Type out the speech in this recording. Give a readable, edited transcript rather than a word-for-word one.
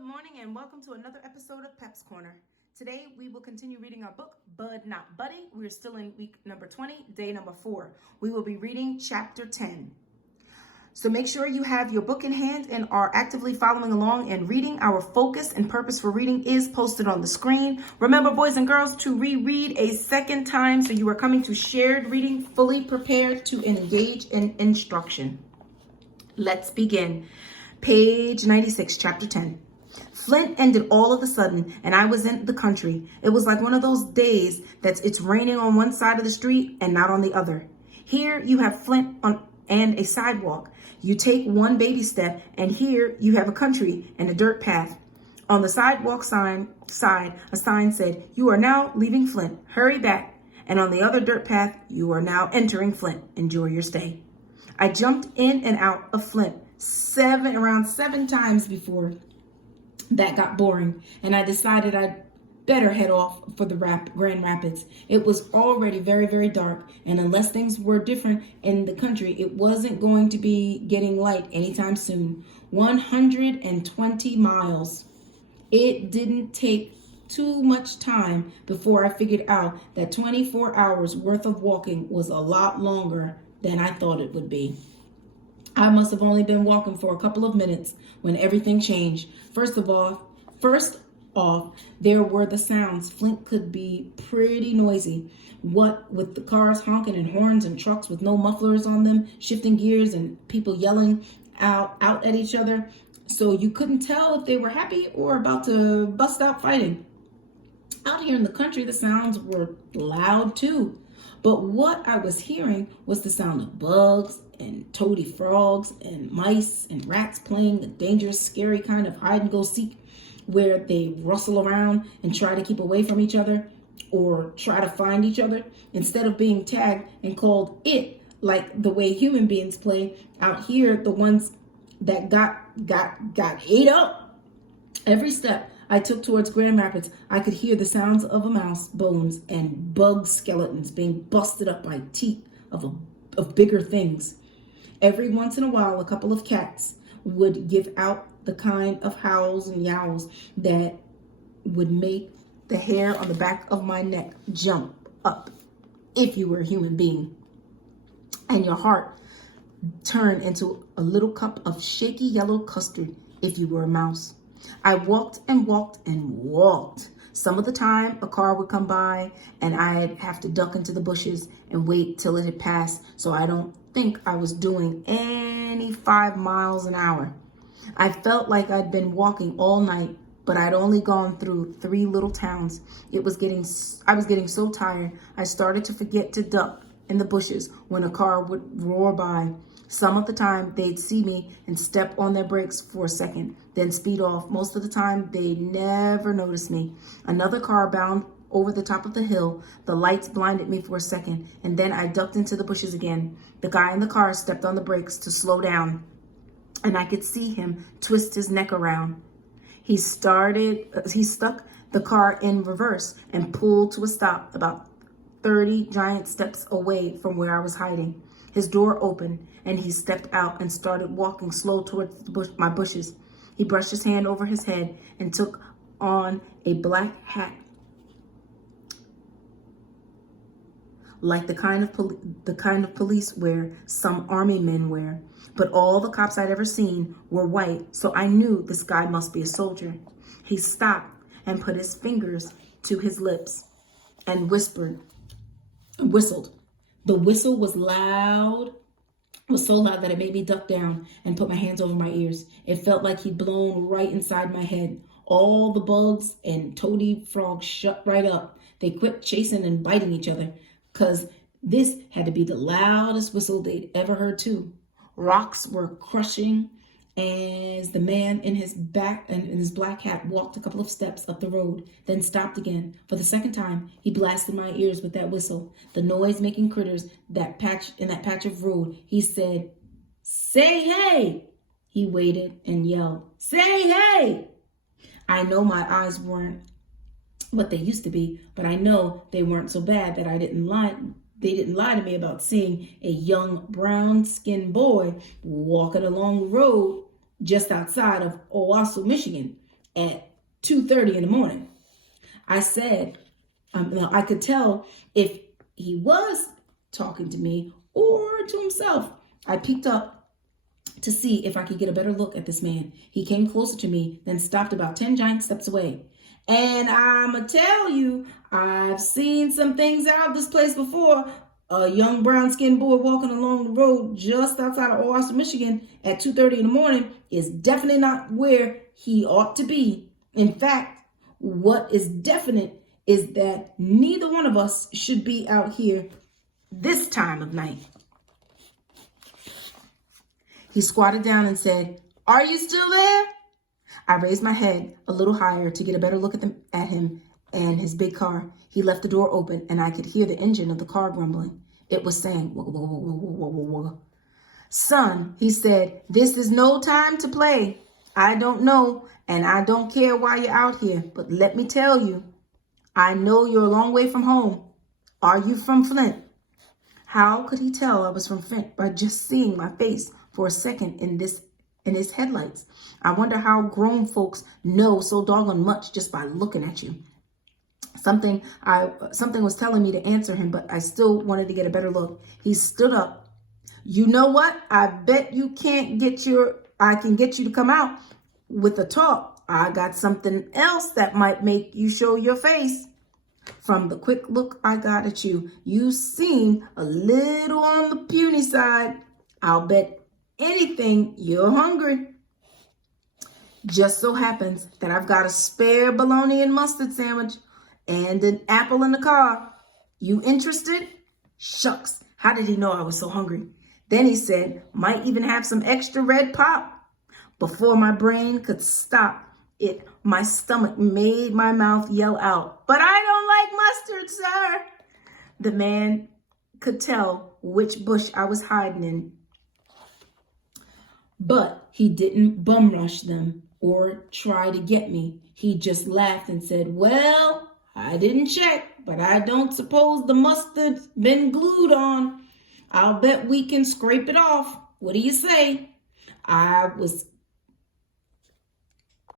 Good morning and welcome to another episode of Pep's Corner. Today we will continue reading our book, Bud Not Buddy. We're still in week number 20, day number 4. We will be reading chapter 10. So make sure you have your book in hand and are actively following along and reading. Our focus and purpose for reading is posted on the screen. Remember, boys and girls, to reread a second time so you are coming to shared reading, fully prepared to engage in instruction. Let's begin. Page 96, chapter 10. Flint ended all of a sudden, and I was in the country. It was like one of those days that it's raining on one side of the street and not on the other. Here you have Flint and a sidewalk. You take one baby step, and here you have a country and a dirt path. On the sidewalk side, a sign said, "You are now leaving Flint. Hurry back." And on the other dirt path, "You are now entering Flint. Enjoy your stay." I jumped in and out of Flint around seven times before that got boring, and I decided I'd better head off for the Grand Rapids. It was already very, very dark, and unless things were different in the country, it wasn't going to be getting light anytime soon. 120 miles. It didn't take too much time before I figured out that 24 hours worth of walking was a lot longer than I thought it would be. I must have only been walking for a couple of minutes when everything changed. First off, there were the sounds. Flint could be pretty noisy. What with the cars honking and horns and trucks with no mufflers on them, shifting gears and people yelling out at each other. So you couldn't tell if they were happy or about to bust out fighting. Out here in the country, the sounds were loud too. But what I was hearing was the sound of bugs and toady frogs and mice and rats playing the dangerous, scary kind of hide and go seek where they rustle around and try to keep away from each other or try to find each other instead of being tagged and called it like the way human beings play. Out here, the ones that got ate up. Every step I took towards Grand Rapids, I could hear the sounds of a mouse bones and bug skeletons being busted up by teeth of bigger things. Every once in a while, a couple of cats would give out the kind of howls and yowls that would make the hair on the back of my neck jump up if you were a human being, and your heart turn into a little cup of shaky yellow custard if you were a mouse. I walked and walked and walked. Some of the time, a car would come by and I'd have to duck into the bushes and wait till it had passed, so I don't think I was doing any 5 miles an hour. I felt like I'd been walking all night, but I'd only gone through 3 little towns. I was getting so tired, I started to forget to duck in the bushes when a car would roar by. Some of the time, they'd see me and step on their brakes for a second, then speed off. Most of the time, they never noticed me. Another car bound over the top of the hill. The lights blinded me for a second, and then I ducked into the bushes again. The guy in the car stepped on the brakes to slow down, and I could see him twist his neck around. He stuck the car in reverse and pulled to a stop about 30 giant steps away from where I was hiding. His door opened, and he stepped out and started walking slow towards my bushes. He brushed his hand over his head and took on a black hat, like the kind of police wear some army men wear. But all the cops I'd ever seen were white, so I knew this guy must be a soldier. He stopped and put his fingers to his lips and whistled. The whistle was so loud that it made me duck down and put my hands over my ears. It felt like he'd blown right inside my head. All the bugs and toady frogs shut right up. They quit chasing and biting each other, because this had to be the loudest whistle they'd ever heard too. Rocks were crushing as the man in his black hat walked a couple of steps up the road, then stopped again. For the second time, he blasted my ears with that whistle. The noise-making critters in that patch of road. He said, "Say hey!" He waited and yelled, "Say hey!" I know my eyes weren't what they used to be, but I know they weren't so bad that they didn't lie to me about seeing a young brown-skinned boy walking along the road just outside of Owasso, Michigan. at 2:30 in the morning. I said, I could tell if he was talking to me or to himself. I peeked up to see if I could get a better look at this man. He came closer to me, then stopped about 10 giant steps away. And I'ma tell you, I've seen some things out of this place before. A young brown-skinned boy walking along the road just outside of Austin, Michigan at 2:30 in the morning is definitely not where he ought to be. In fact, what is definite is that neither one of us should be out here this time of night. He squatted down and said, "Are you still there?" I raised my head a little higher to get a better look at him and his big car. He left the door open and I could hear the engine of the car grumbling. It was saying, "Wugga, wugga, wugga, wugga, wugga, wugga." "Son," he said, "this is no time to play. I don't know and I don't care why you're out here, but let me tell you, I know you're a long way from home. Are you from Flint?" How could he tell I was from Flint by just seeing my face for a second in his headlights? I wonder how grown folks know so doggone much just by looking at you. Something was telling me to answer him, but I still wanted to get a better look. He stood up. "You know what? I bet you I can get you to come out with a talk. I got something else that might make you show your face. From the quick look I got at you, you seem a little on the puny side. I'll bet anything you're hungry. Just so happens that I've got a spare bologna and mustard sandwich and an apple in the car. You interested?" Shucks, how did he know I was so hungry? Then he said, "Might even have some extra red pop." Before my brain could stop it, my stomach made my mouth yell out, "But I don't like mustard, sir." The man could tell which bush I was hiding in. But he didn't bum rush them or try to get me. He just laughed and said, "Well, I didn't check, but I don't suppose the mustard's been glued on. I'll bet we can scrape it off. What do you say?" I was